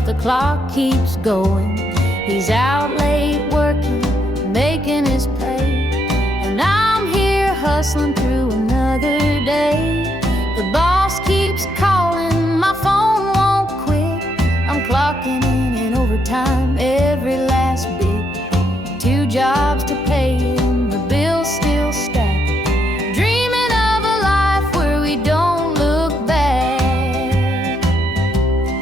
but the clock keeps going. He's out late working, making his pay, and I'm here hustling through another day. The boss keeps calling, my phone won't quit. I'm clocking in overtime every last bit. 2 jobs to pay and the bills still stack. Dreaming of a life where we don't look back.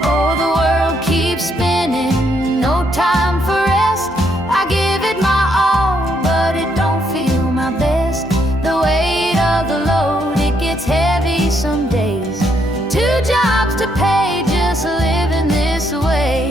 Oh, the world keeps spinning, no time for rest. I give it my all, but it don't feel my best. The weight of the load, it gets heavy some days. 2 jobs to pay, just living this way.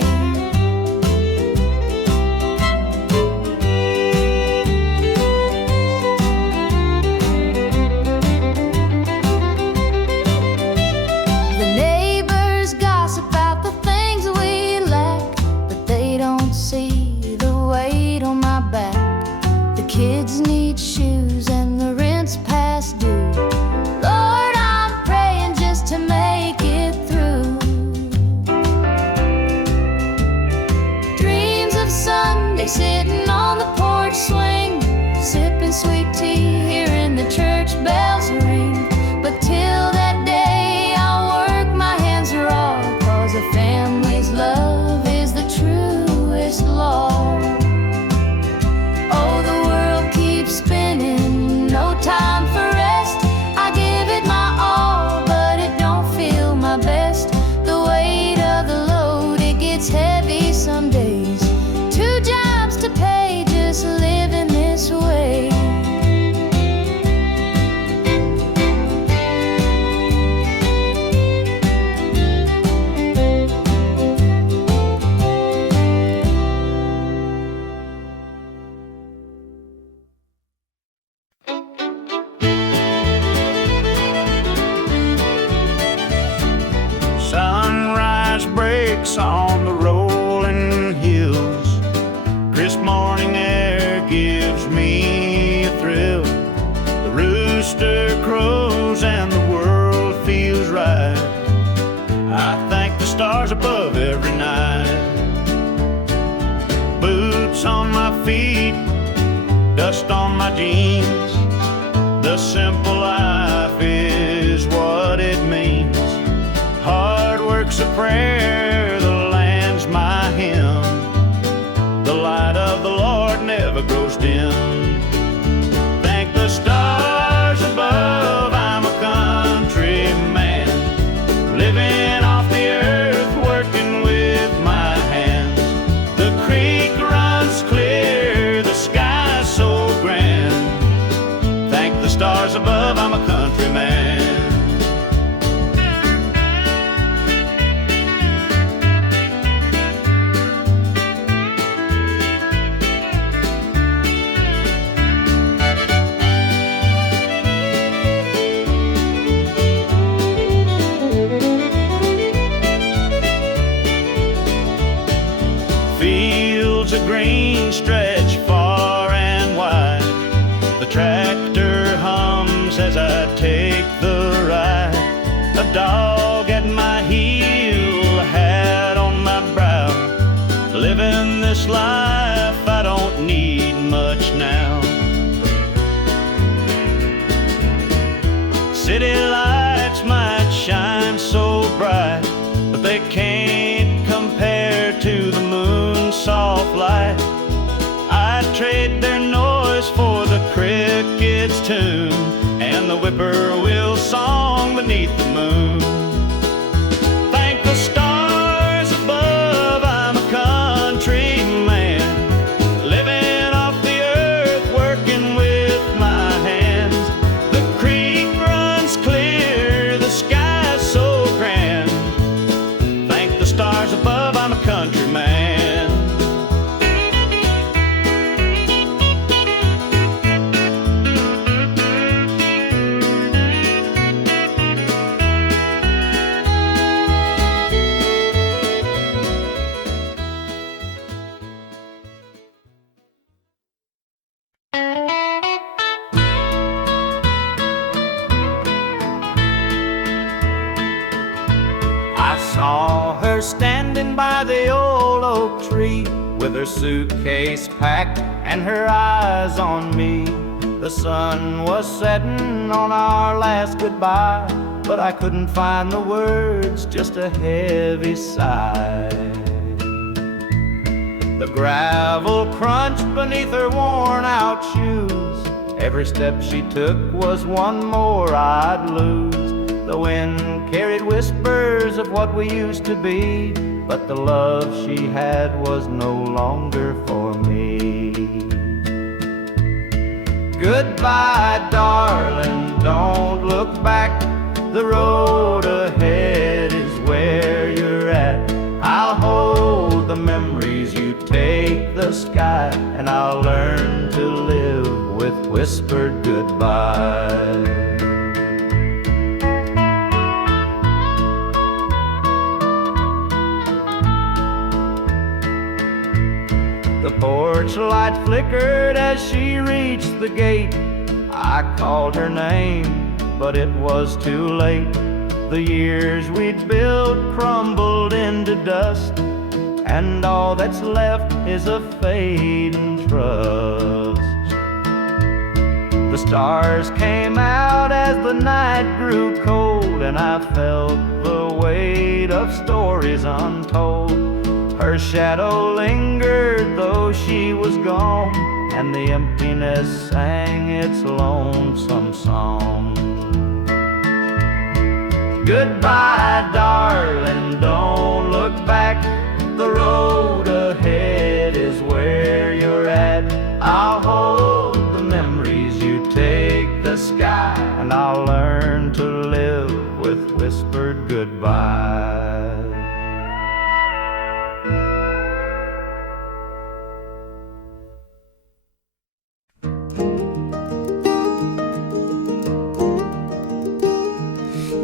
The neighbors gossip about the things we lack, but they don't see the weight on my back. The kids need shoes and the rent's past due. Lord, I'm praying just to make it through. Dreams of Sunday sitting on the porch swing, sipping sweet tea, hearing the church bells ring. But till that day I'll work my hands raw, 'cause a family's love is the truest law. Oh, the world keeps spinning, no time for rest. I give it my all, but it don't feel my best. The weight of the load, it gets heavy some days. 2 jobs to pay, just living this way. Sunrise breaks on the rolling hills. Crisp morning air gives me a thrill. The rooster crows and the world feels right. I thank the stars above every night. Boots on my feet, dust on my jeans. The simple life is what it means. Hard work's a prayer, the land's my hymn. The light of the Lord never grows dim. Thank the stars above, I'm a country man, living off the earth, working with my hands. The creek runs clear, the sky's so grand. Thank the stars above, I'm a country man. Fields of green stretch far and wide. The tractor hums as I take the ride. A dog at my heel, a hat on my brow. Living this life, I don't need much now. City lights might shine so bright, but they can't compare to the moon's soft light. I'd trade their noise for the cricket's tune and the whippoorwill song beneath the moon. Thank the stars above, I'm a country man, living off the earth, working with my hands. The creek runs clear, the sky's so grand. Thank the stars above, I'm a country man. standing by the old oak tree, with her suitcase packed and her eyes on me. The sun was setting on our last goodbye, but I couldn't find the words, just a heavy sigh. The gravel crunched beneath her worn-out shoes. Every step she took was one more I'd lose. The wind carried whispers of what we used to be, but the love she had was no longer for me. Goodbye, darling, don't look back. The road ahead is where you're at. I'll hold the memories, you take the sky, and I'll learn to live with whispered goodbye. The porch light flickered as she reached the gate. I called her name, but it was too late. The years we'd built crumbled into dust, and all that's left is a fading trust. The stars came out as the night grew cold, and I felt the weight of stories untold. Her shadow lingered though she was gone, and the emptiness sang its lonesome song. Goodbye, darling, don't look back. The road ahead is where you're at. I'll hold the memories, you take the sky, and I'll learn to live with whispered goodbye.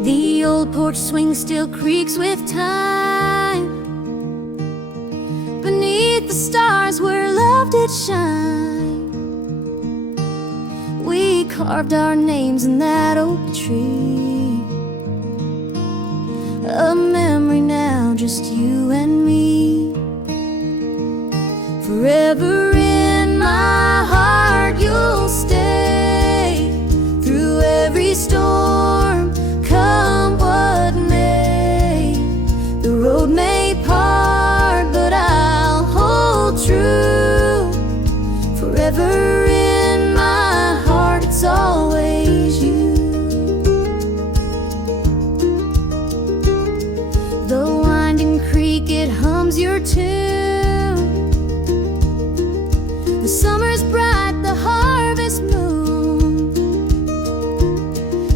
The old porch swing still creaks with time, beneath the stars where love did shine. We carved our names in that oak tree, a memory now, just you and me. Forever in my heart you'll stay, through every storm, come what may. The road may part, but I'll hold true. Forever in my heart, it's always you. The winding creek, it hums your tune. The summer's bright, the harvest moon.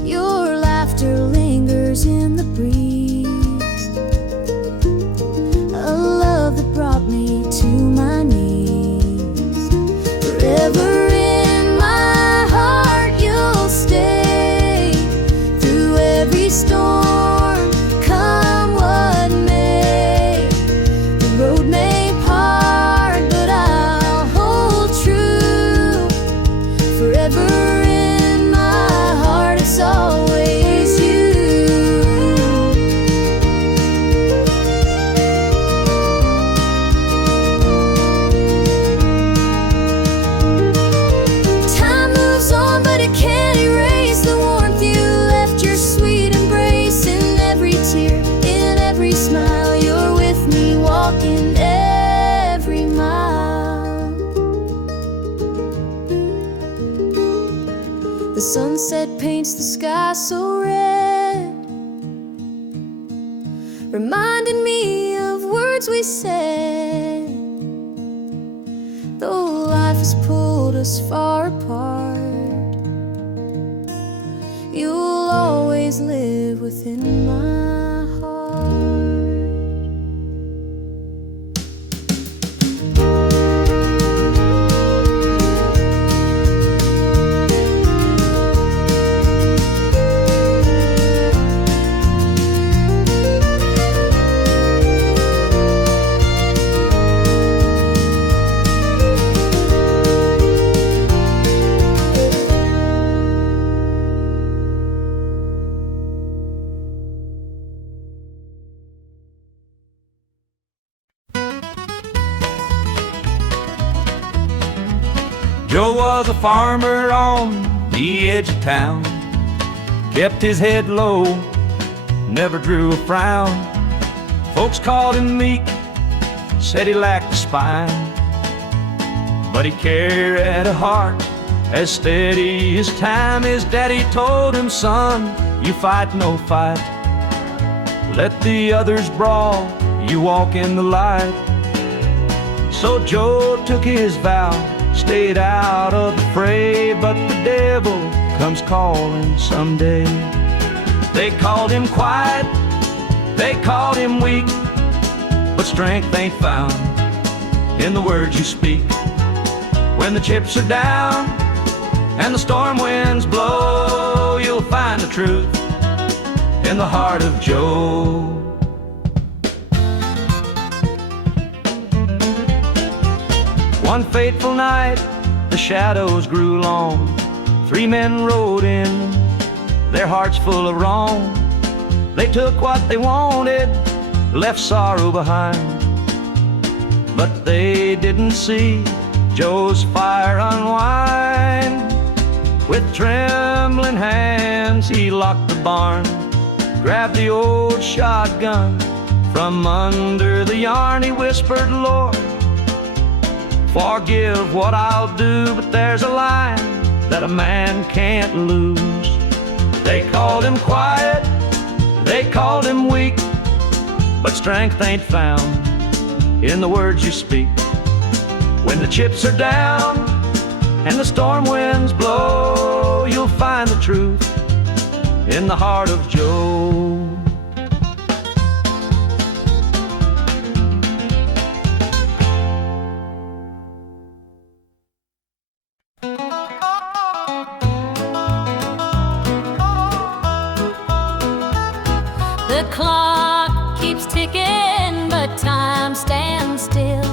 Your laughter lingers in the breeze, a love that brought me to my knees. Forever in my heart you'll stay, through every storm, come what may. The road may part, but I'll hold true. Forever in my heart, it's always you. Time moves on, but it can't erase the warmth you left, your sweet embrace in every tear, in every smile. You're with me, walking every mile. The sunset paints the sky so red, reminding me of words we said. Though life has pulled us far apart, you'll always live within my heart. Joe was a farmer on the edge of town, kept his head low, never drew a frown. Folks called him meek, said he lacked a spine, but he carried a heart as steady as time. His daddy told him, son, you fight no fight. Let the others brawl, you walk in the light. So Joe took his vow, stayed out of the fray, but the devil comes calling someday. They called him quiet, they called him weak, but strength ain't found in the words you speak. When the chips are down and the storm winds blow, you'll find the truth in the heart of Joe. One fateful night, the shadows grew long. 3 men rode in, their hearts full of wrong. They took what they wanted, left sorrow behind, but they didn't see Joe's fire unwind. With trembling hands, he locked the barn, grabbed the old shotgun from under the yarn. He whispered, Lord, forgive what I'll do, but there's a line that a man can't lose. They called him quiet, they called him weak, but strength ain't found in the words you speak. When the chips are down and the storm winds blow, you'll find the truth in the heart of Joe. The clock keeps ticking, but time stands still.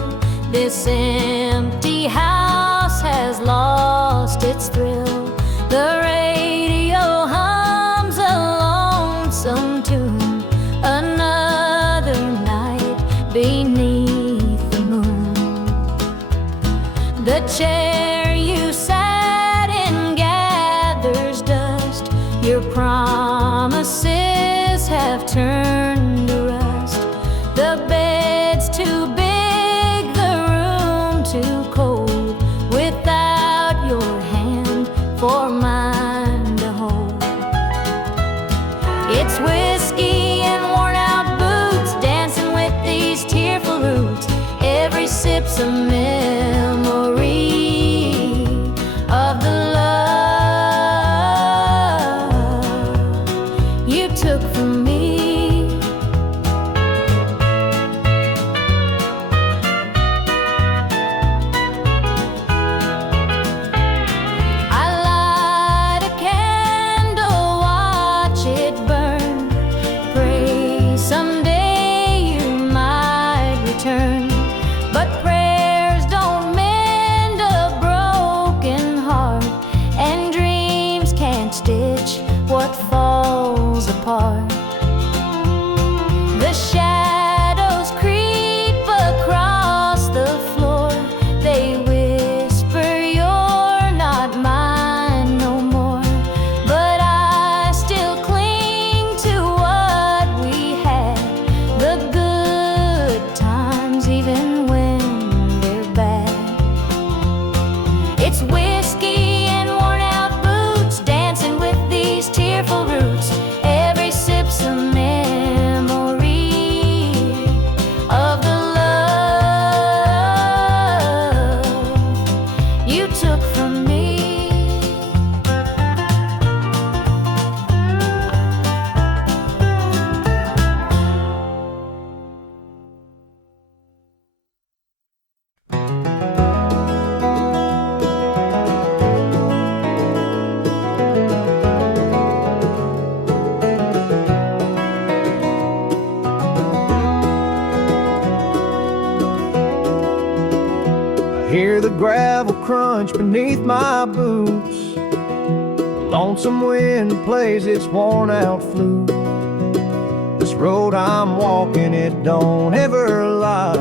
This empty house has lost its thrill. The radio hums a lonesome tune, another night beneath the moon. The chair you sat in gathers dust. Your promises have turned to rust. The bed's too big, the room too cold, without your hand for mine to hold. It's whiskey and worn out boots, dancing with these tearful roots. Every sip's a memory of the love you took from me. I light a candle, watch it burn, pray someday you might return. But prayers don't mend a broken heart, and dreams can't stitch what falls apart. The shadows creep across the floor. They whisper you're not mine no more. But I still cling to what we had, the good times even when they're bad. It's whiskey and worn out boots, dancing with these tearful roots. Every sip's a memory of the love you took from me. Hear the gravel crunch beneath my boots. The lonesome wind plays its worn out flute. This road I'm walking, it don't ever lie.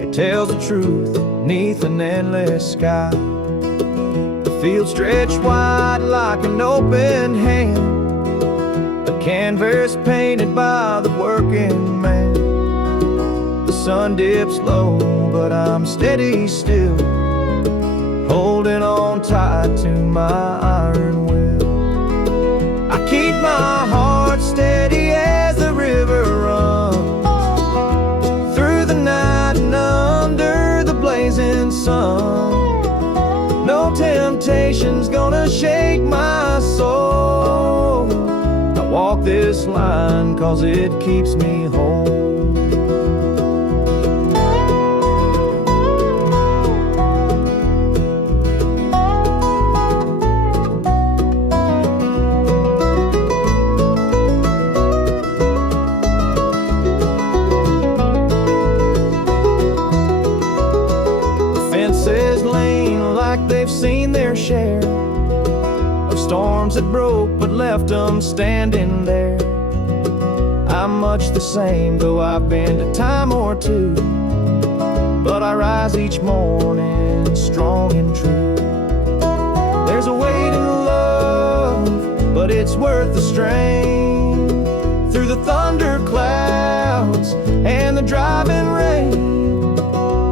It tells the truth 'neath an endless sky. The field stretched wide like an open hand, a canvas painted by the working man. The sun dips low, but I'm steady still, holding on tight to my iron will. I keep my heart steady as the river runs through the night and under the blazing sun. No temptation's gonna shake my soul. I walk this line 'cause it keeps me whole. They've seen their share of storms that broke but left them standing there. I'm much the same, though I've been a time or two, but I rise each morning strong and true. There's a weight in love, but it's worth the strain. Through the thunder clouds and the driving rain,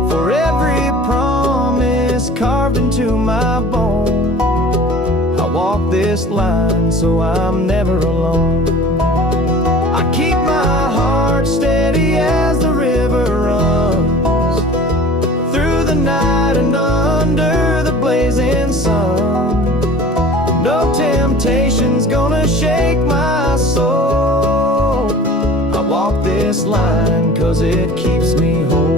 for every promise carved into my bone, I walk this line so I'm never alone. I keep my heart steady as the river runs through the night and under the blazing sun. No temptation's gonna shake my soul. I walk this line 'cause it keeps me whole.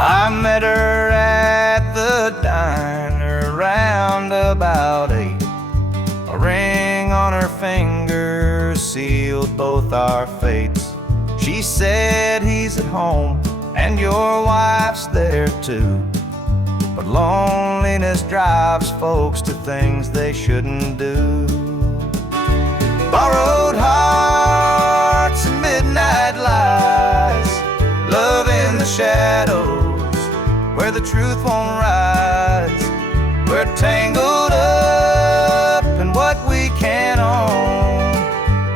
I met her at the diner round about 8. A ring on her finger sealed both our fates. She said he's at home and your wife's there too, but loneliness drives folks to things they shouldn't do. Borrowed hearts and midnight lies, love in the shadows where the truth won't rise. We're tangled up in what we can't own,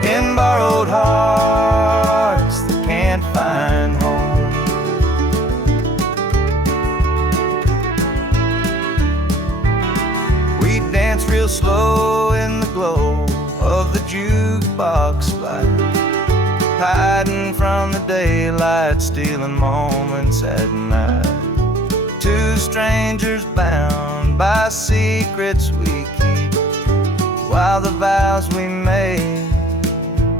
in borrowed hearts that can't find home. We dance real slow in the glow of the jukebox light, hiding from the daylight, stealing moments at night. Two strangers bound by secrets we keep, while the vows we made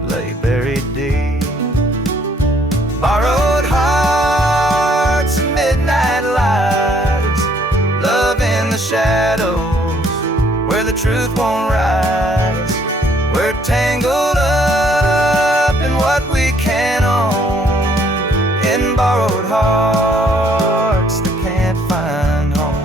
lay buried deep. Borrowed hearts and midnight lights, love in the shadows where the truth won't rise. We're tangled up in what we can't own, in borrowed hearts that can't find home.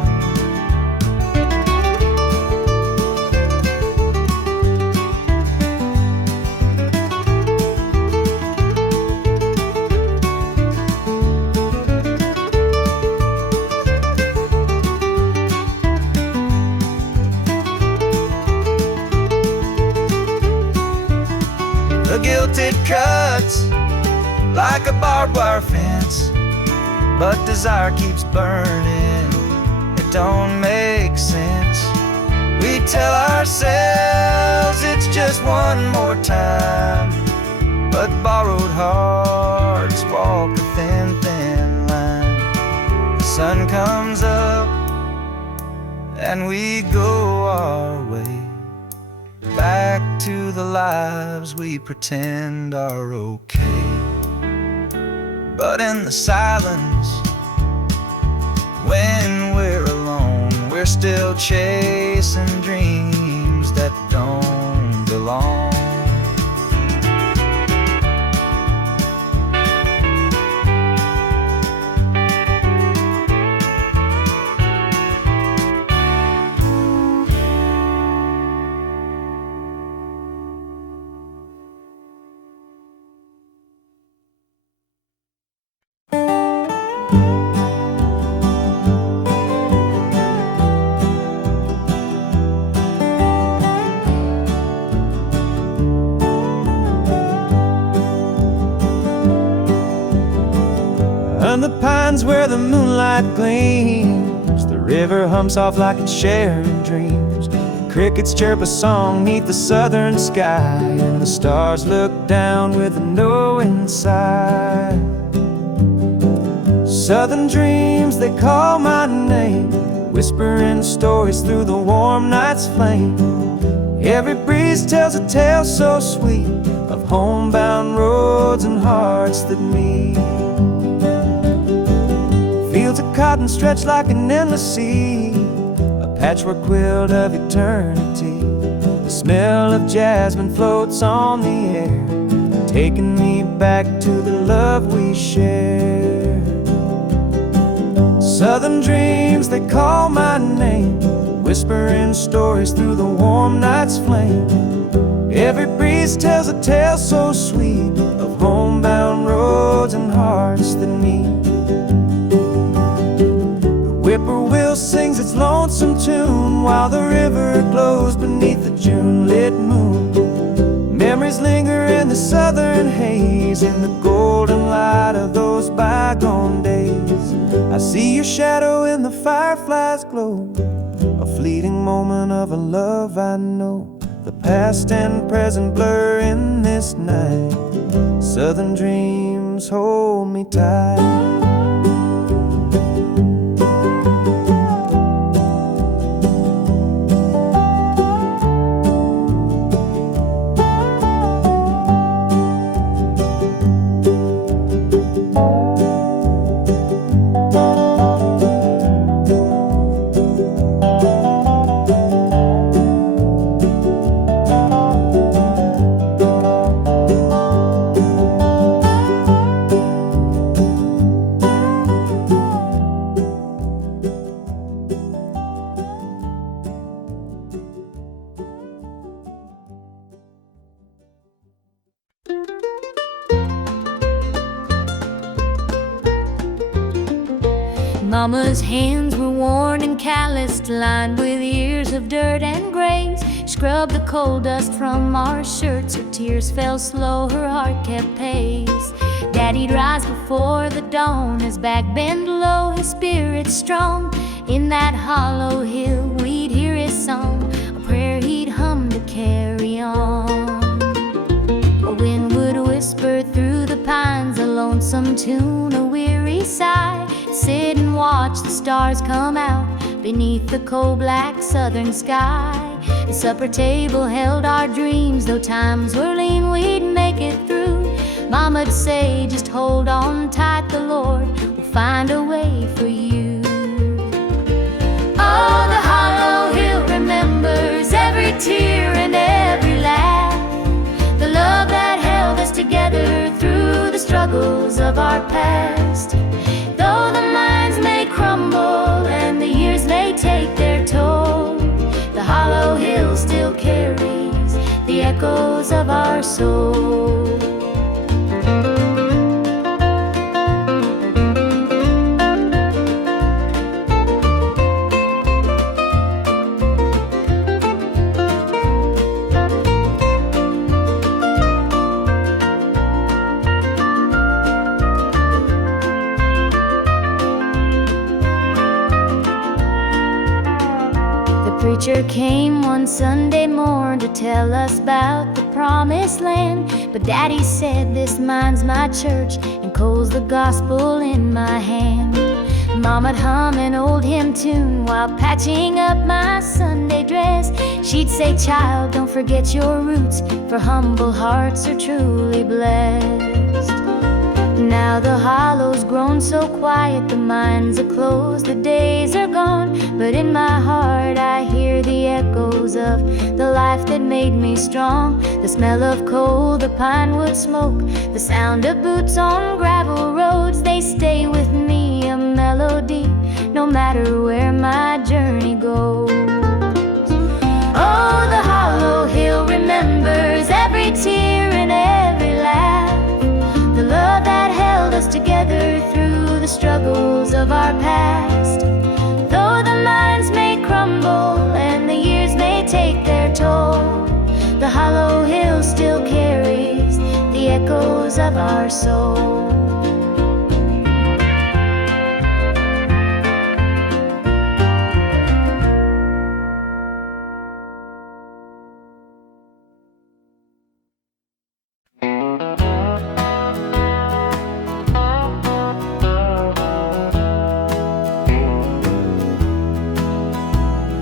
The guilt it cuts like a barbed wire fence, but desire keeps burning. It don't make sense. We tell ourselves it's just one more time, but borrowed hearts walk a thin, thin line. The sun comes up and we go our way, back to the lives we pretend are okay. But in the silence, when we're alone, we're still chasing dreams that don't belong. And the pines where the moonlight gleams, the river hums off like it's sharing dreams. The crickets chirp a song neath the southern sky, and the stars look down with a knowing sigh. Southern dreams, they call my name, whispering stories through the warm night's flame. Every breeze tells a tale so sweet of homebound roads and hearts that meet. Fields of cotton stretch like an endless sea, a patchwork quilt of eternity. The smell of jasmine floats on the air, taking me back to the love we shared. Southern dreams, they call my name, whispering stories through the warm night's flame. Every breeze tells a tale so sweet of homebound roads and hearts that meet. Whippoorwill sings its lonesome tune while the river glows beneath the June-lit moon. Memories linger in the southern haze, in the golden light of those bygone days. I see your shadow in the firefly's glow, a fleeting moment of a love I know. The past and present blur in this night. Southern dreams hold me tight. Mama's hands were worn and calloused, lined with years of dirt and graze. Scrubbed the coal dust from our shirts, her tears fell slow, her heart kept pace. Daddy'd rise before the dawn, his back bent low, his spirit strong. In that hollow hill we'd hear his song, a prayer he'd hum to carry on. A wind would whisper through the pines, a lonesome tune, a weary sigh. Sit and watch the stars come out beneath the coal-black southern sky. The supper table held our dreams, though times were lean, we'd make it through. Mama'd say, just hold on tight, the Lord will find a way for you. Oh, the hollow hill remembers every tear and every laugh, the love that held us together through the struggles of our past. Though the minds may crumble and the years may take their toll, the hollow hill still carries the echoes of our soul. Preacher came one Sunday morn to tell us about the promised land. But Daddy said, this mine's my church, and coal's the gospel in my hand. Mama'd hum an old hymn tune while patching up my Sunday dress. She'd say, child, don't forget your roots, for humble hearts are truly blessed. Now the hollow grown so quiet, the minds are closed, the days are gone. But in my heart I hear the echoes of the life that made me strong. The smell of coal, the pine wood smoke, the sound of boots on gravel roads, they stay with me, a melody, no matter where my journey goes. Oh, the hollow hill remembers every tear and every laugh, the love that held us together through the struggles of our past. Though the minds may crumble and the years may take their toll, the hollow hill still carries the echoes of our soul.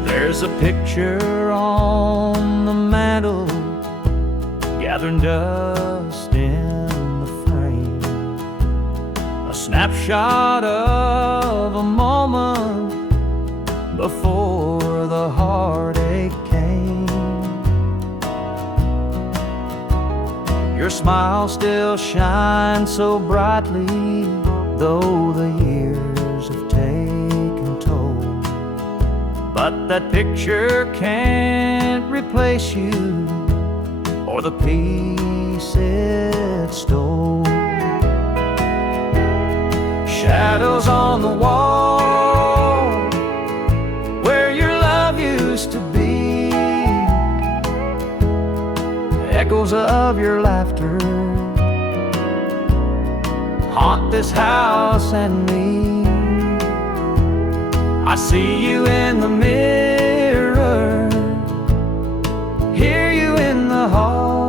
There's a picture on the mantle, gathering dust in the frame, a snapshot of a moment before the heartache came. Your smile still shines so brightly, though the years have taken toll. But that picture can't replace you or the peace it stole. Shadows on the wall where your love used to be, echoes of your laughter haunt this house and me. I see you in the mirror, hear you in the hall,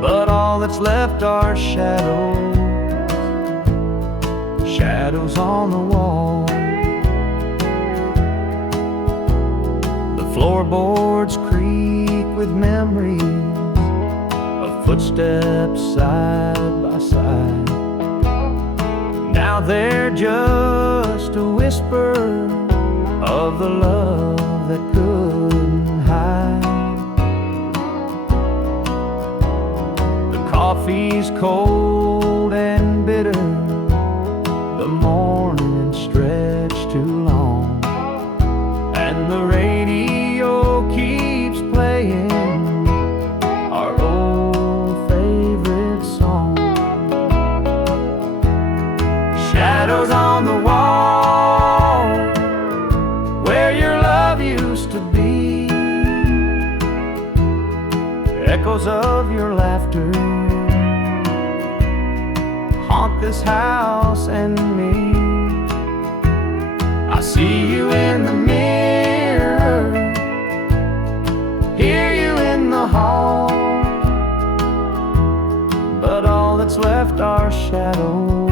but all that's left are shadows, shadows on the wall. The floorboards creak with memories of footsteps side by side. Now they're just a whisper of the love that couldn't hide. The coffee's cold and bitter, the morning stretched too long, and the radio keeps playing our old favorite song. Shadows on the wall where your love used to be, echoes of your laughter haunt this house and me. I see you in the mirror, hear you in the hall, but all that's left are shadows,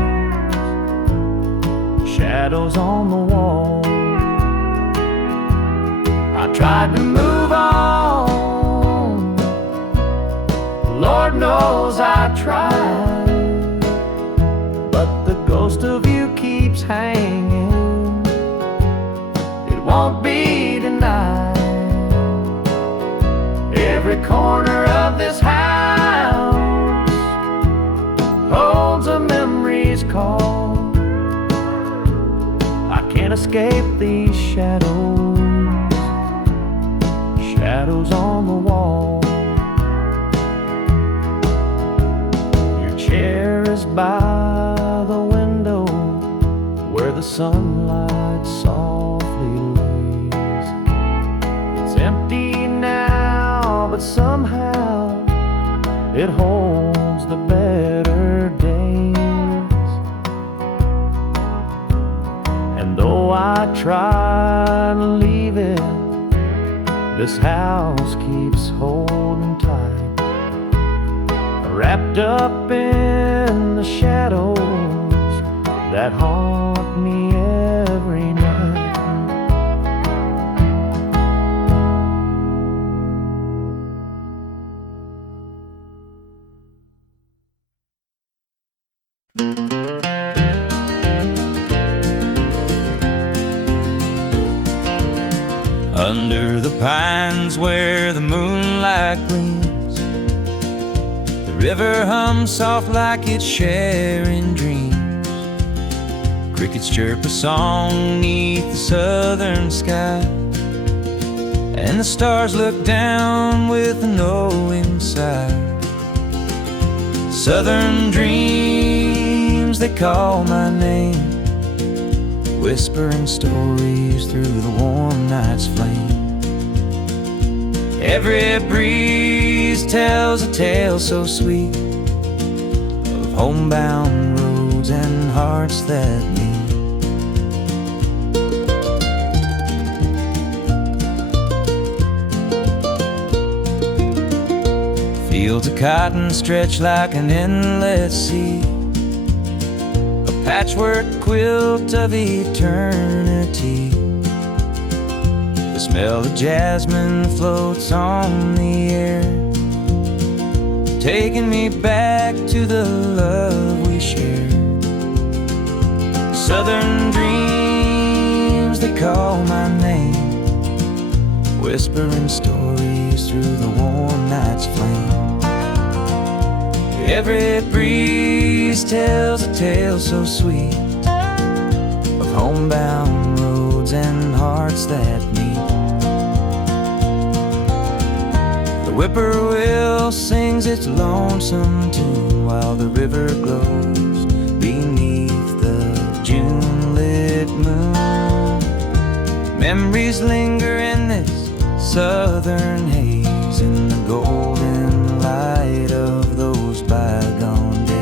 shadows on the wall. I tried to move on, Lord knows I tried, but the ghost of you keeps hanging, it won't be denied. Every corner of this house holds a memory's call. I can't escape these shadows, shadows on the wall. Your chair is by the window where the sunlight softly lays. It's empty now, but somehow it holds the better days. And though I try to leave it, this house keeps holding tight, wrapped up in the shadows that haunt me every night. Under the pines where the moonlight gleams, the river hums soft like it's sharing dreams. Crickets chirp a song neath the southern sky, and the stars look down with a knowing sigh. Southern dreams, they call my name, whispering stories through the warm night's flame. Every breeze tells a tale so sweet of homebound roads and hearts that meet. Fields of cotton stretch like an endless sea, a patchwork quilt of eternity. The smell of jasmine floats on the air, taking me back to the love we shared. Southern dreams, they call my name, whispering stories through the warm night's flame. Every breeze tells a tale so sweet of homebound roads and hearts that meet. The whippoorwill sings its lonesome tune while the river glows beneath the June-lit moon. Memories linger in this southern haze, in the golden light of those bygone days.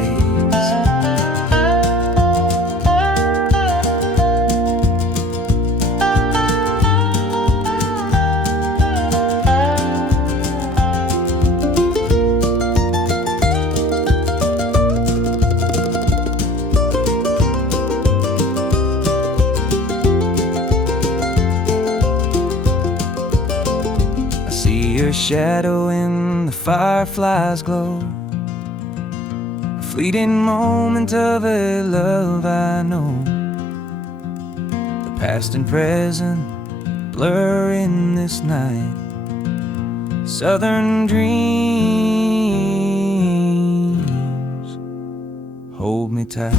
I see your shadow in the firefly's glow, a fleeting moment of a love I know. The past and present blur in this night. Southern dreams, hold me tight.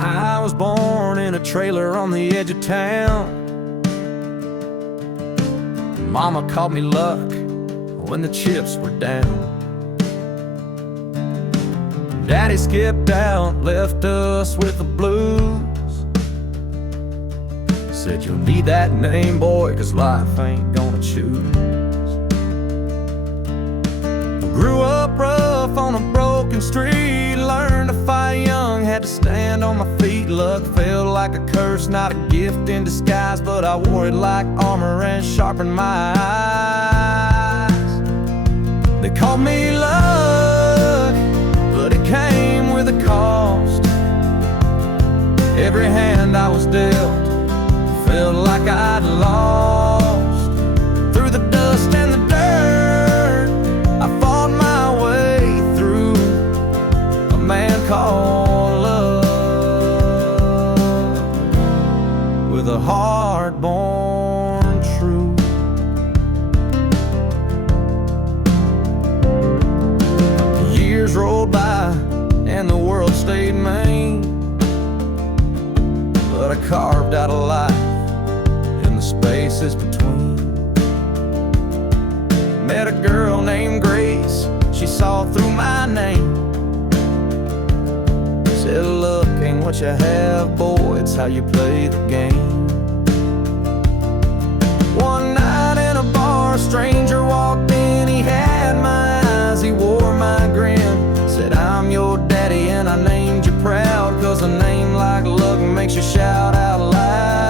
I was born in a trailer on the edge of town. Mama called me luck when the chips were down. Daddy skipped out, left us with the blues. Said you'll need that name, boy, 'cause life ain't gonna choose. Grew up rough on a broken street, learned to fight young, had to stand on my feet. Luck felt like a curse, not a gift in disguise, but I wore it like armor and sharpened my eyes. They called me luck, but it came with a cost. Every hand I was dealt felt like I'd lost. Through the dust and the dirt, I fought my way through a man called love, with a heart born true. Years rolled by and the world stayed mean, but I carved out a life in the spaces between. Met a girl named Grace, she saw through my name. Said, look, ain't what you have, boy, it's how you play the game. One night in a bar, a stranger walked in, he had my eyes, he wore my grin. Said, I'm your daddy and I named you proud, 'cause a name like luck makes you shout out loud.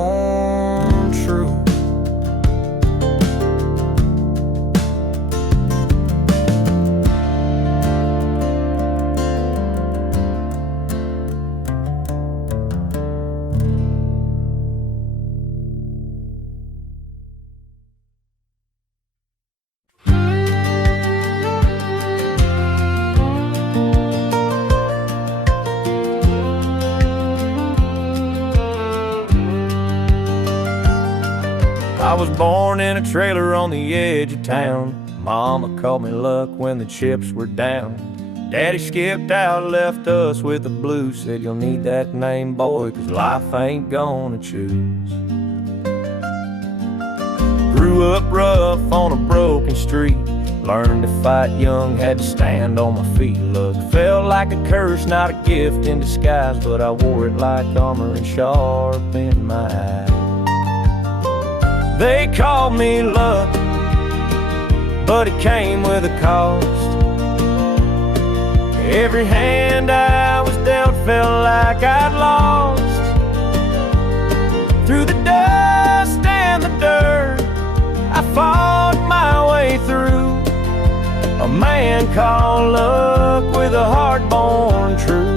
born true. I was born in a trailer on the edge of town. Mama called me luck when the chips were down. Daddy skipped out, left us with the blues. Said you'll need that name, boy, 'cause life ain't gonna choose. Grew up rough on a broken street. Learned to fight young, had to stand on my feet. Look, felt like a curse, not a gift in disguise, but I wore it like armor and sharp in my eye. They called me luck, but it came with a cost. Every hand I was dealt felt like I'd lost. Through the dust and the dirt, I fought my way through. A man called luck with a heart born true.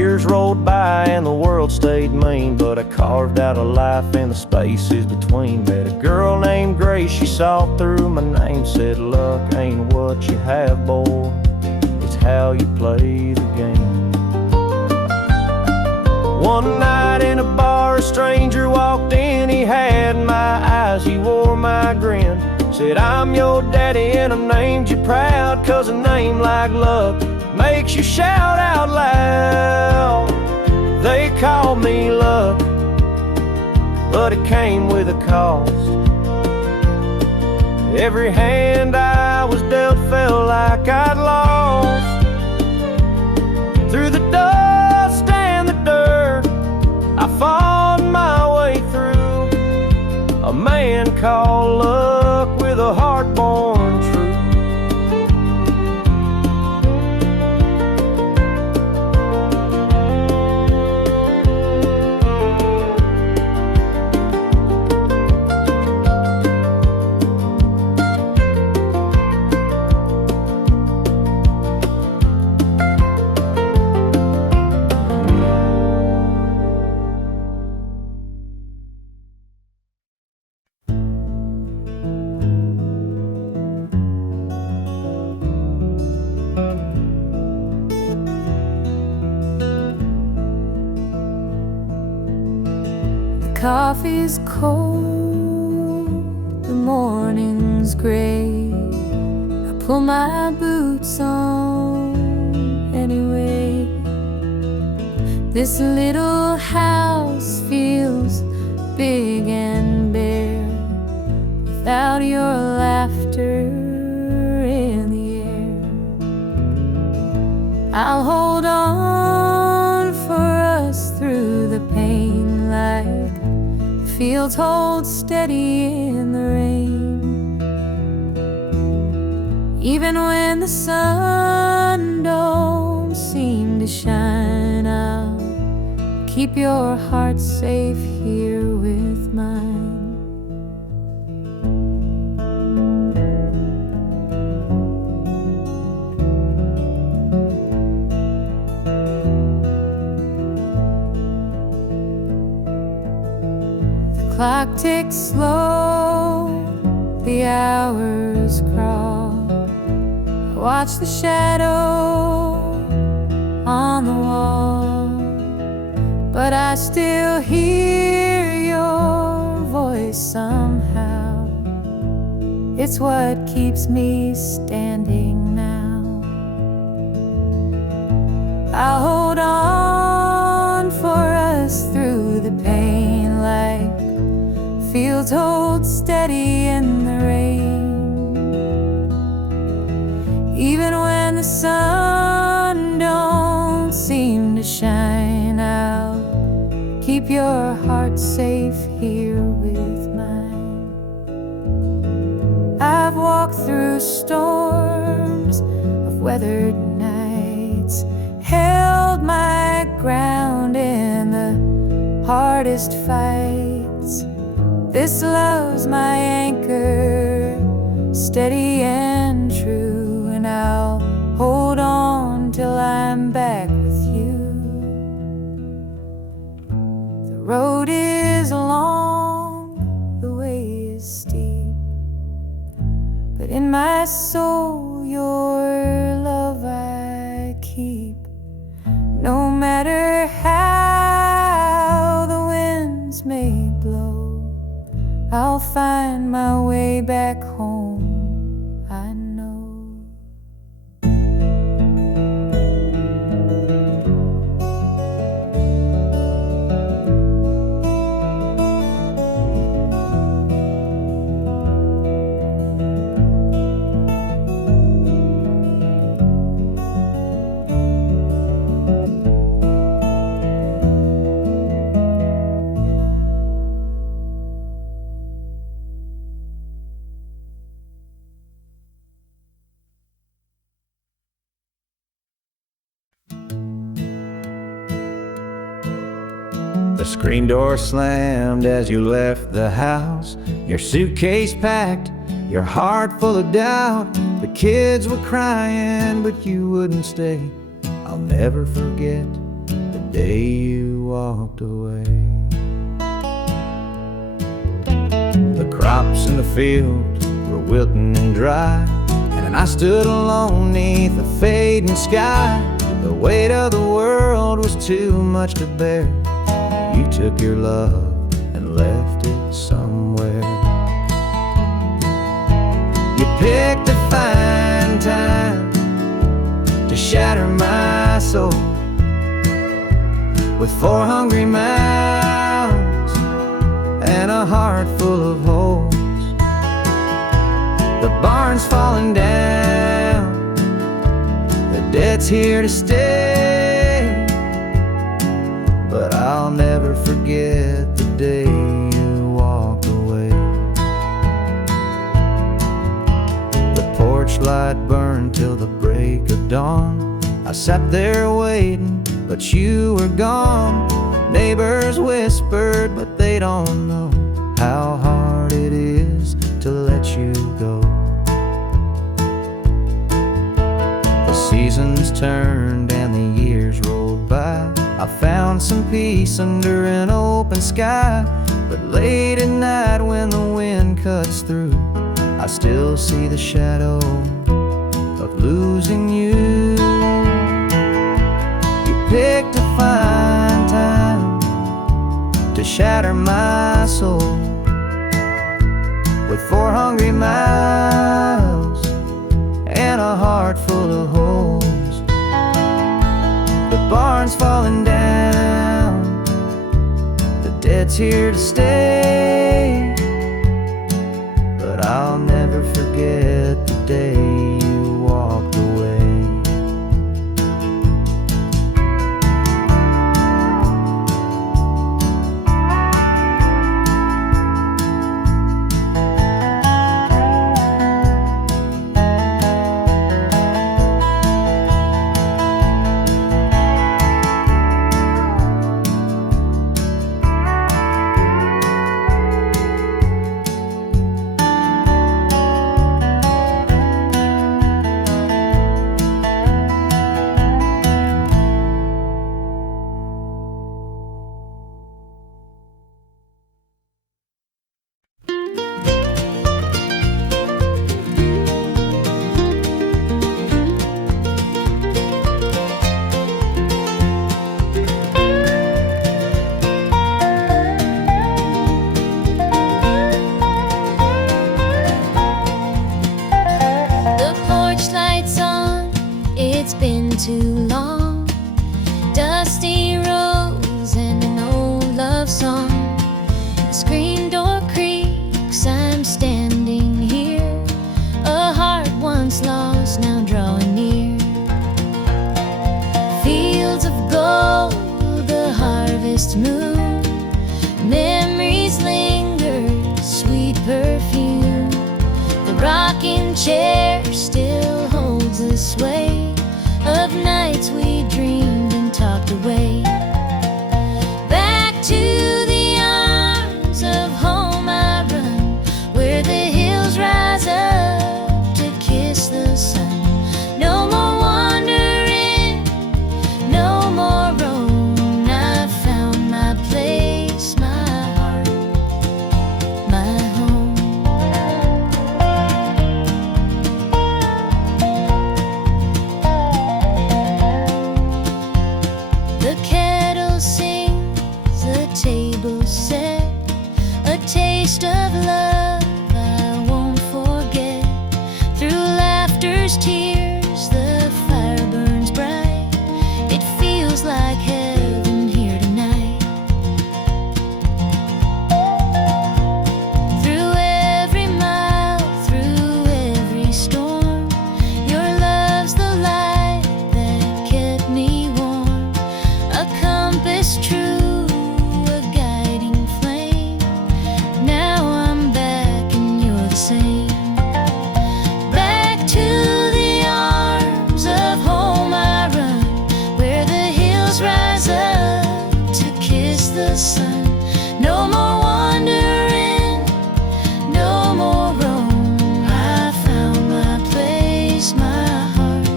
Years rolled by and the world stayed mean, but I carved out a life in the spaces between. Met a girl named Grace, she saw through my name. Said luck ain't what you have, boy, it's how you play the game. One night in a bar, a stranger walked in. He had my eyes, he wore my grin. Said, I'm your daddy and I named you proud, 'cause a name like luck makes you shout out loud. They called me luck, but it came with a cost. Every hand I was dealt felt like I'd lost. Through the dust and the dirt, I fought my way through. A man called luck with a heart born true. Coffee's cold, the morning's gray. I pull my boots on anyway. This little house feels big and bare without your laughter in the air. I'll hold on for us through the pain, like fields hold steady in the rain. Even when the sun don't seem to shine, I'll keep your heart safe here with mine. Clock ticks slow, the hours crawl. I watch the shadow on the wall, but I still hear your voice somehow. It's what keeps me standing now. I'll hold on for us through the pain, like fields hold steady in the rain. Even when the sun don't seem to shine, I'll keep your heart safe here with mine. I've walked through storms of weathered nights, held my ground in the hardest fights. This love's my anchor, steady and true, and I'll hold on till I'm back with you. The road is long, the way is steep, but in my soul your love I keep. No matter how the winds may blow, I'll find my way back home, I know. The screen door slammed as you left the house, your suitcase packed, your heart full of doubt. The kids were crying, but you wouldn't stay. I'll never forget the day you walked away. The crops in the field were wilting and dry, and I stood alone neath the fading sky. The weight of the world was too much to bear. You took your love and left it somewhere. You picked a fine time to shatter my soul with 4 hungry mouths and a heart full of holes. The barn's falling down, the debt's here to stay, but I'll never forget the day you walked away. The porch light burned till the break of dawn. I sat there waiting, but you were gone. Neighbors whispered, but they don't know how hard it is to let you go. The seasons turned and the years rolled by. I found some peace under an open sky, but late at night when the wind cuts through, I still see the shadow of losing you. You picked a fine time to shatter my soul with 4 hungry mouths and a heart full of holes. The barn's falling down, the debt's here to stay, but I'll never forget the day you walked away. Too long, dusty roads and an old love song. The screen door creaks, I'm standing here, a heart once lost now drawing near. Fields of gold, the harvest moon, memories linger, sweet perfume. The rocking chair still holds the sway of nights we dreamed and talked away. Back to the arms of home I run, where the hills rise up to kiss the sun. No more wandering, no more roam. I've found my place, my heart, my home. The kettle sings, the table set, a taste of love I won't forget. Through laughter's tears, the fire burns bright. It feels like heaven here tonight. Through every mile, through every storm, your love's the light that kept me warm. A compass true, a guiding flame. Now I'm back and you're the same. Back to the arms of home I run, where the hills rise up to kiss the sun. No more wandering, no more roam. I found my place, my heart,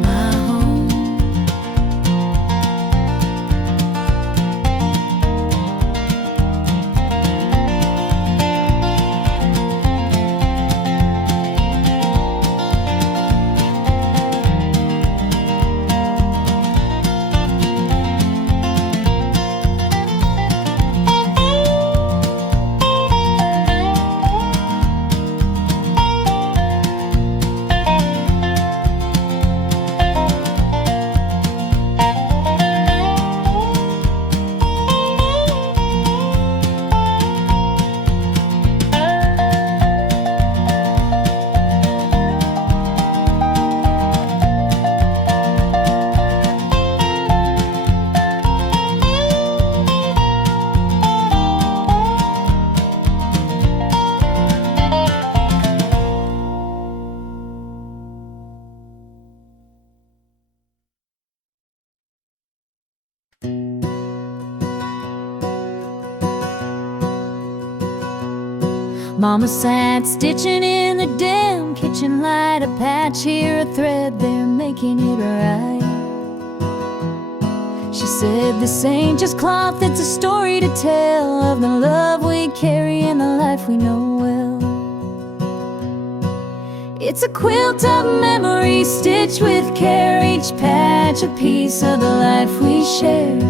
my home. Mama sat stitching in the dim kitchen light, a patch here, a thread there, making it right. She said, this ain't just cloth, it's a story to tell of the love we carry and the life we know well. It's a quilt of memories stitched with care, each patch a piece of the life we share.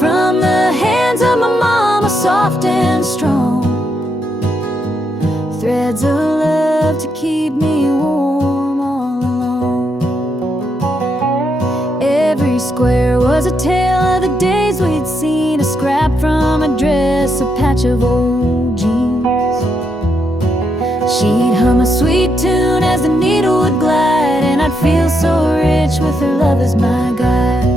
From the hands of my mama, soft and strong, threads of love to keep me warm all along. Every square was a tale of the days we'd seen, a scrap from a dress, a patch of old jeans. She'd hum a sweet tune as the needle would glide, and I'd feel so rich with her love as my guide.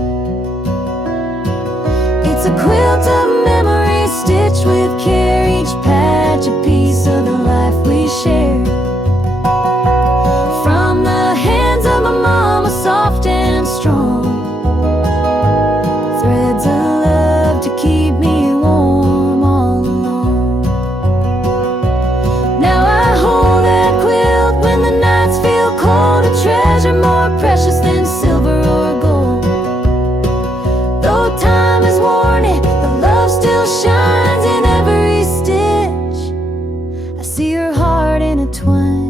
It's a quilt of memories stitched with care, each patch a piece of the life we share. From the hands of my mama, soft and strong, threads of love to keep me warm all along. Now I hold that quilt when the nights feel cold, a treasure more precious than silver or gold. Though time has worn it, the love still shines in every stitch. I see her heart intertwined.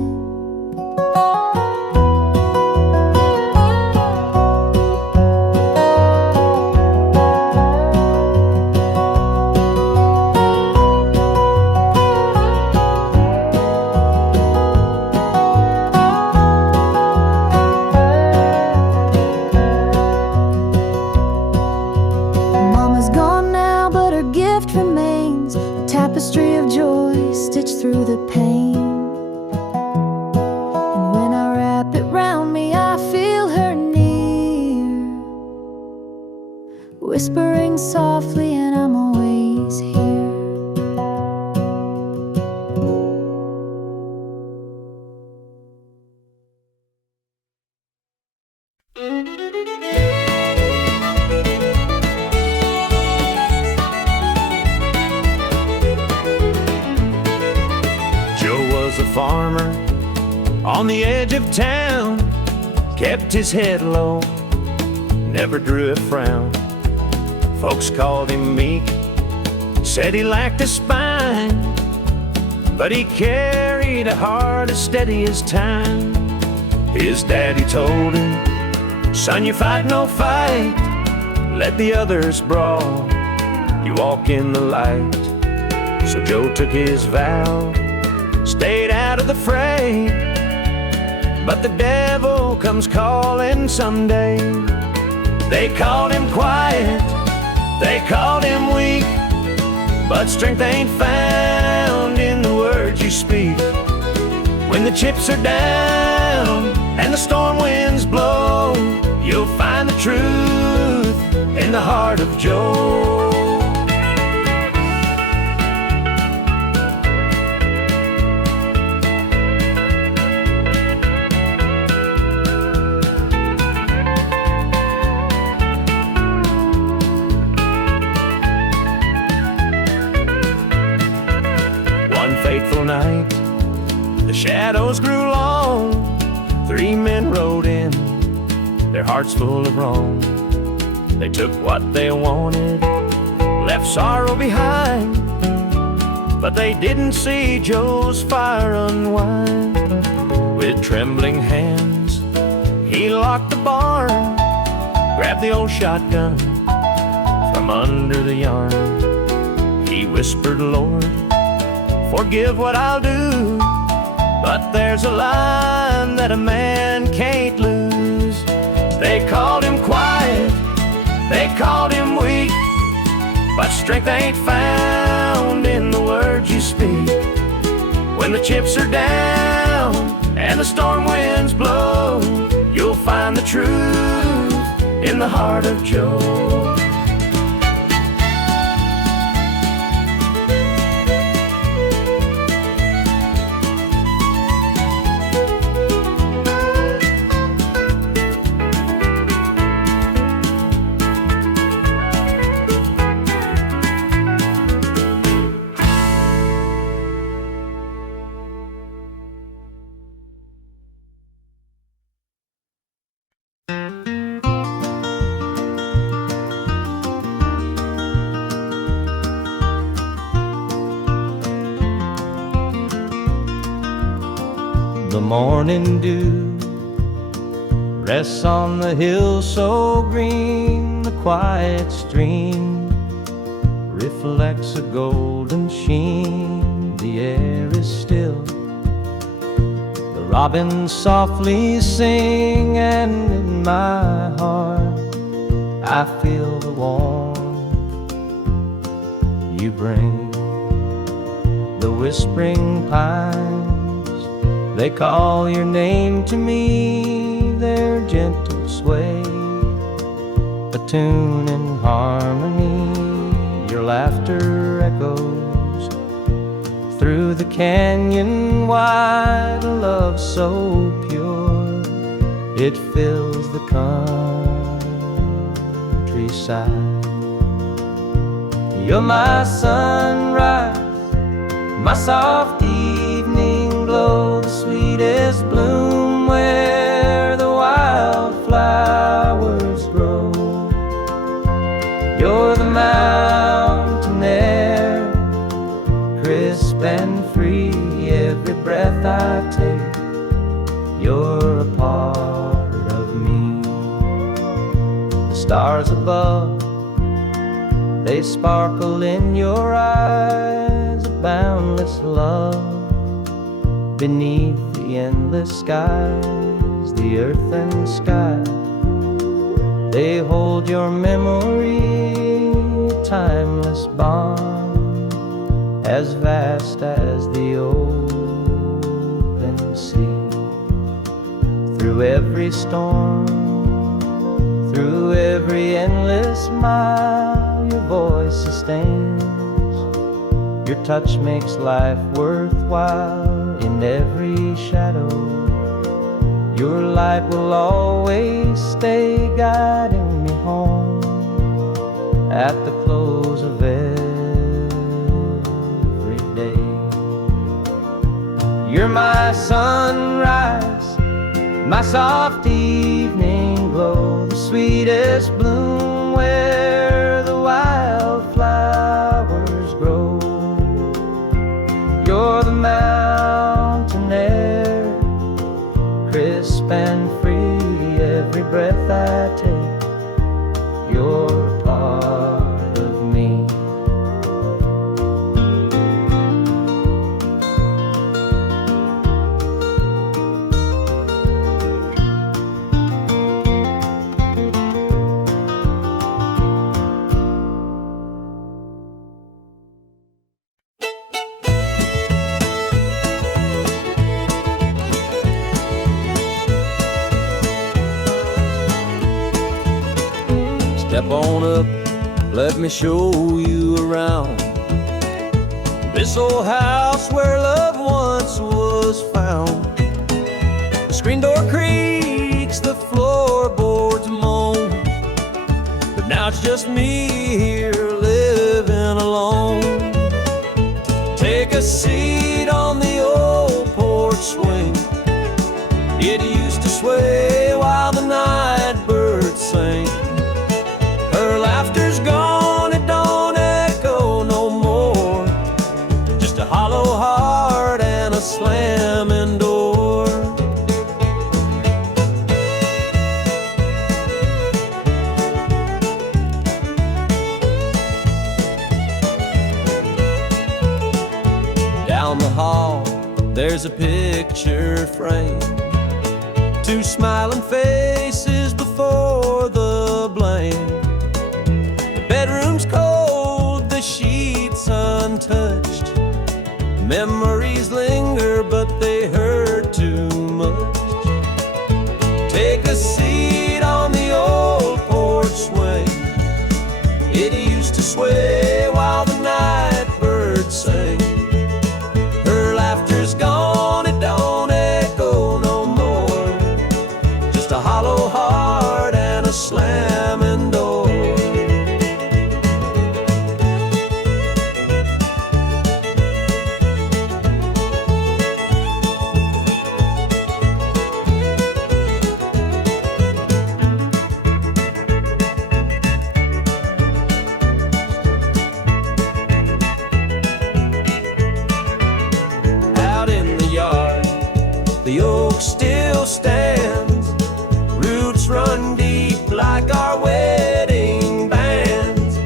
Mama's gone now, but her gift remains, a tapestry of joy stitched through the pain. And when I wrap it round me, I feel her near, whispering softly, and I'm always here. was a farmer on the edge of town, kept his head low, never drew a frown. Folks called him meek, said he lacked a spine, but he carried a heart as steady as time. His daddy told him, "Son, you fight no fight, let the others brawl, you walk in the light." So Joe took his vow, stayed out of the fray, but the devil comes calling someday. They called him quiet, they called him weak, but strength ain't found in the words you speak. When the chips are down and the storm winds blow, you'll find the truth in the heart of Joe. Fateful night, the shadows grew long. 3 men rode in, their hearts full of wrong. They took what they wanted, left sorrow behind, but they didn't see Joe's fire unwind. With trembling hands, he locked the barn, grabbed the old shotgun from under the yarn. He whispered, "Lord, forgive what I'll do, but there's a line that a man can't lose." They called him quiet, they called him weak, but strength ain't found in the words you speak. When the chips are down and the storm winds blow, you'll find the truth in the heart of Joe. The morning dew rests on the hill so green, the quiet stream reflects a golden sheen. The air is still, the robins softly sing, and in my heart I feel the warmth you bring. The whispering pines, they call your name to me, their gentle sway, a tune in harmony. Your laughter echoes through the canyon wide, a love so pure, it fills the countryside. You're my sunrise, my soft evening glow, the sweetest bloom where the wildflowers grow. You're the mountain air, crisp and free, every breath I take, you're a part of me. The stars above, they sparkle in your eyes, a boundless love beneath the endless skies. The earth and sky, they hold your memory, a timeless bond, as vast as the open sea. Through every storm, through every endless mile, your voice sustains, your touch makes life worthwhile. In every shadow, your light will always stay, guiding me home at the close of every day. You're my sunrise, my soft evening glow, the sweetest bloom where the wildflowers grow. You're the mountain air, crisp and free, every breath I take. You're part of me. Step on up, let me show you around this old house where love once was found. The screen door creaks, the floorboards moan, but now it's just me here living alone. Take a seat on the old porch swing. It used to sway while the night birds sang. Her laughter's gone, it don't echo no more, just a hollow heart and a slamming door. Down the hall, there's a picture frame, two smiling faces before the blame. Bedroom's cold, the sheets untouched. Memories linger, but they hurt too much. Take a seat on the old porch swing. It used to sway while the night birds sang. Her laughter's gone, it don't echo no more, just a hollow heart and a slamming door. The oak still stands, roots run deep like our wedding bands.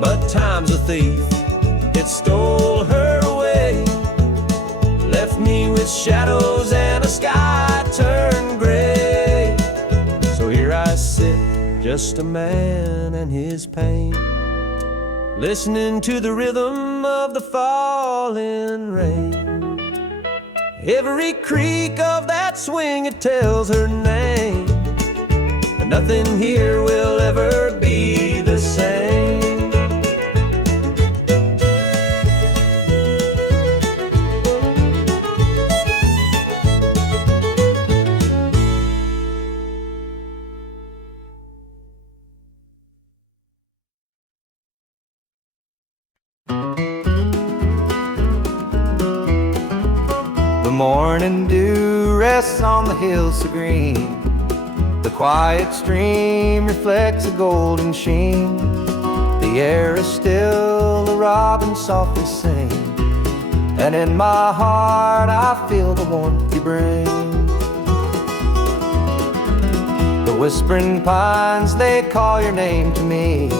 But time's a thief, it stole her away, left me with shadows and a sky turned gray. So here I sit, just a man and his pain, listening to the rhythm of the falling rain. Every creak of that swing, it tells her name, but nothing here will ever be the same. The morning dew rests on the hills so green. The quiet stream reflects a golden sheen. The air is still, the robins softly sing, and in my heart I feel the warmth you bring. The whispering pines, they call your name to me,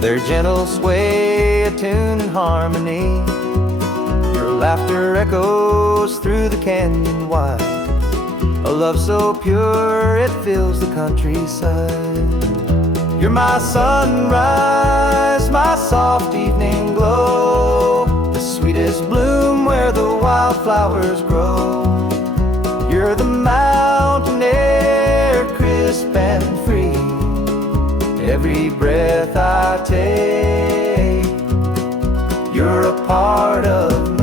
their gentle sway attuned in harmony. Your laughter echoes through the canyon wide, a love so pure it fills the countryside. You're my sunrise, my soft evening glow, the sweetest bloom where the wildflowers grow. You're the mountain air, crisp and free, every breath I take, you're a part of me.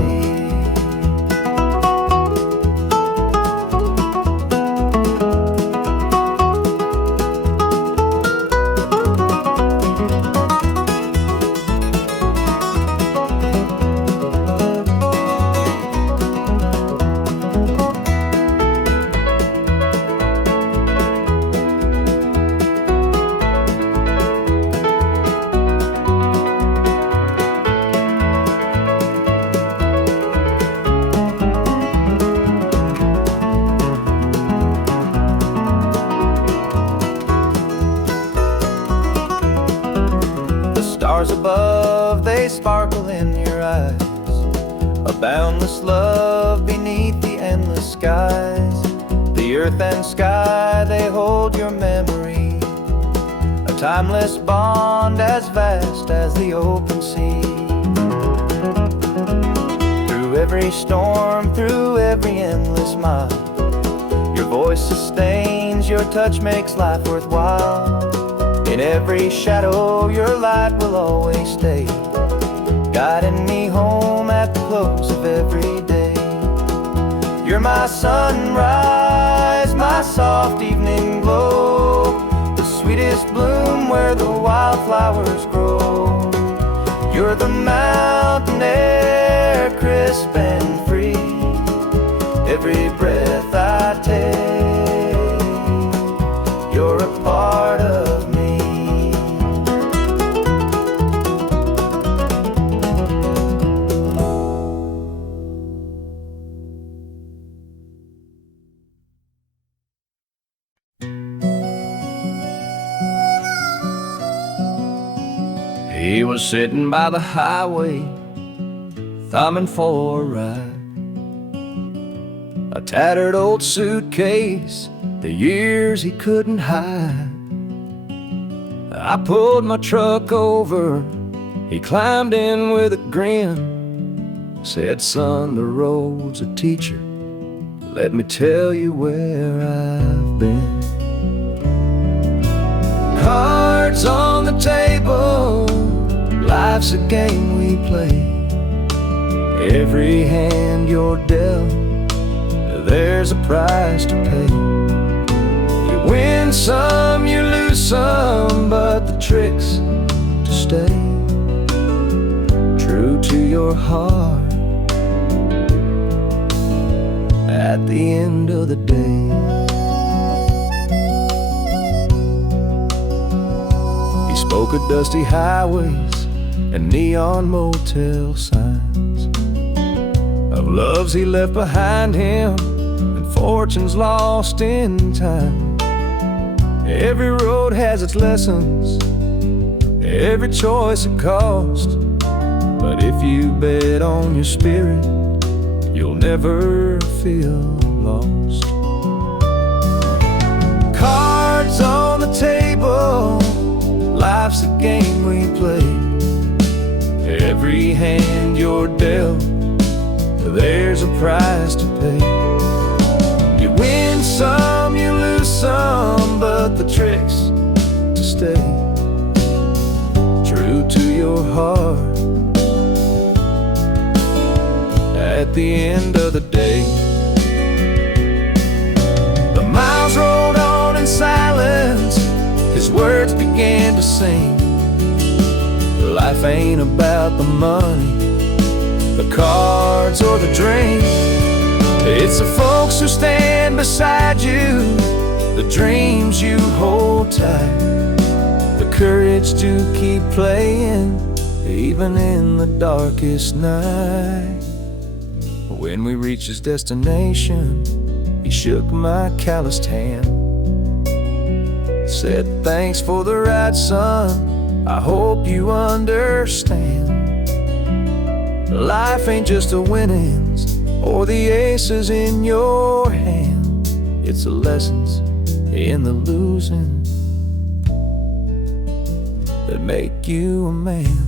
boundless love beneath the endless skies. The earth and sky, they hold your memory, a timeless bond as vast as the open sea. Through every storm, through every endless mile, your voice sustains, your touch makes life worthwhile. In every shadow, your light will always stay, guiding me home at the close of every day. You're my sunrise, my soft evening glow, the sweetest bloom where the wildflowers grow. You're the mountain air, crisp and free, every breath I take, you're a part of me. He was sitting by the highway, thumbing for a ride, a tattered old suitcase, the years he couldn't hide. I pulled my truck over, he climbed in with a grin, said, "Son, the road's a teacher, let me tell you where I've been." Cards on the table, life's a game we play. Every hand you're dealt, there's a price to pay. You win some, you lose some, but the trick's to stay true to your heart at the end of the day. He spoke of dusty highways and neon motel signs, of loves he left behind him and fortunes lost in time. Every road has its lessons, every choice a cost, but if you bet on your spirit, you'll never feel lost. Cards on the table, life's a game we play. Every hand you're dealt, there's a price to pay. You win some, you lose some, but the trick's to stay true to your heart at the end of the day. The miles rolled on in silence, his words began to sing. Life ain't about the money, the cards or the drink. It's the folks who stand beside you, the dreams you hold tight, the courage to keep playing even in the darkest night. When we reached his destination, he shook my calloused hand, said, "Thanks for the ride, son, I hope you understand. Life ain't just the winnings or the aces in your hand, it's the lessons in the losing that make you a man."